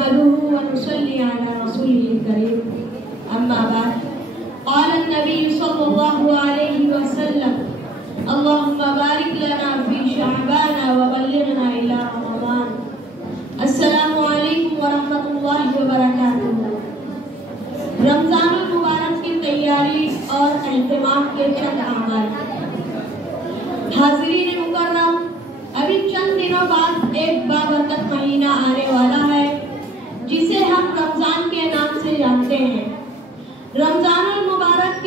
نحمده ونصلي على رسوله الكريم أما بعد قال النبي صلى الله عليه وسلم اللهم بارك لنا في شعبان وبلغنا إلى رمضان السلام علیکم ورحمۃ اللہ وبرکاتہ۔ رمضان المبارک کی تیاری اور اہتمام کے چند اعمال۔ حاضرین مکرم، ابھی چند دنوں بعد ایک بابرکت مہینہ آنے والا ہے جسے ہم رمضان کے نام سے جانتے ہیں۔ رمضان المبارک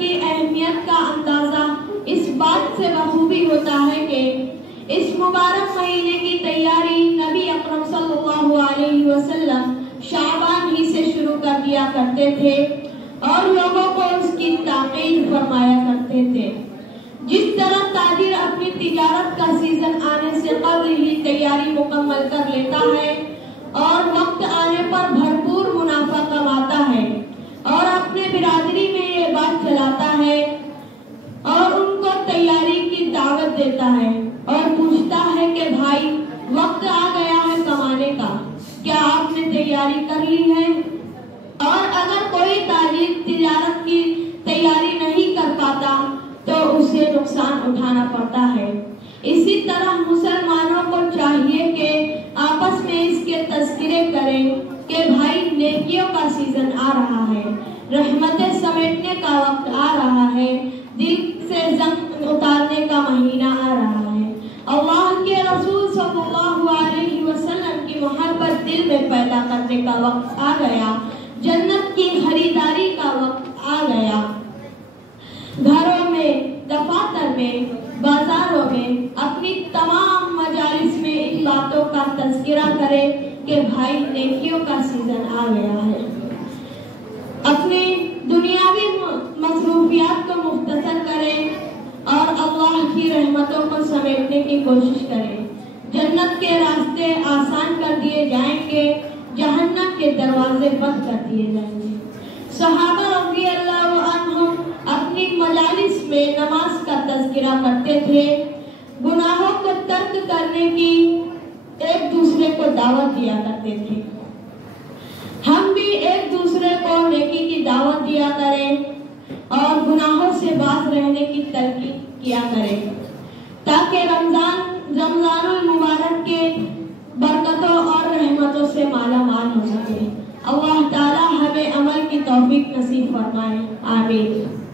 کی اہمیت کا اندازہ اس بات سے بخوبی ہوتا ہے کہ اس مبارک مہینے کی تیاری نبی اکرم صلی اللہ علیہ وسلم شعبان ہی سے شروع کر دیا کرتے تھے اور لوگوں کو اس کی تاکید فرمایا کرتے تھے۔ جس طرح تاجر اپنی تجارت کا سیزن آنے سے قبل ہی تیاری مکمل کر لیتا ہے اور وقت آنے پر بھرپور منافع کماتا ہے اور اپنے برادری میں یہ بات چلاتا ہے اور ان کو تیاری کی دعوت دیتا ہے اور پوچھتا ہے کہ بھائی وقت آ گیا ہے کمانے کا، کیا آپ نے تیاری کر لی ہے؟ اور اگر کوئی تاجر تجارت کی تیاری نہیں کر پاتا تو اسے نقصان اٹھانا پڑتا ہے۔ اسی طرح مسلمانوں کو چاہیے کہ آپس میں اس کے تذکرے کریں کہ بھائی نیکیوں کا سیزن آ رہا ہے، رحمتیں سمیٹنے کا وقت آ رہا ہے، دل سے زنگ اتارنے کا مہینہ آ رہا ہے، اللہ کے رسول صلی اللہ علیہ وسلم کی محبت دل میں پیدا کرنے کا وقت آ گیا، جنت کی خریداری کا وقت آ گیا۔ گھروں میں، دفاتر میں، بازاروں میں، اپنی تمام مجالس میں ان باتوں کا تذکرہ کرے کہ بھائی نیکیوں کا سیزن آ گیا ہے۔ اپنی دنیاوی مصروفیات کو مختصر کریں اور اللہ کی رحمتوں کو سمیٹنے کی کوشش کریں۔ جنت کے راستے آسان کر دیے جائیں گے، جہنم کے دروازے بند کر دیے جائیں گے۔ صحابہ رضی اللہ عنہم اپنی مجالس میں نماز کا تذکرہ کرتے تھے، گناہوں کو ترک کرنے کی ایک دوسرے کو دعوت دیا کرتے تھے۔ ہم بھی ایک دوسرے کو نیکی کی دعوت دیا کریں اور گناہوں سے باز رہنے کی تلقین کیا کریں تاکہ رمضان المبارک کے برکتوں اور رحمتوں سے مالا مال ہو سکے۔ اللہ تعالی ہمیں عمل کی توفیق نصیب فرمائے، آمین۔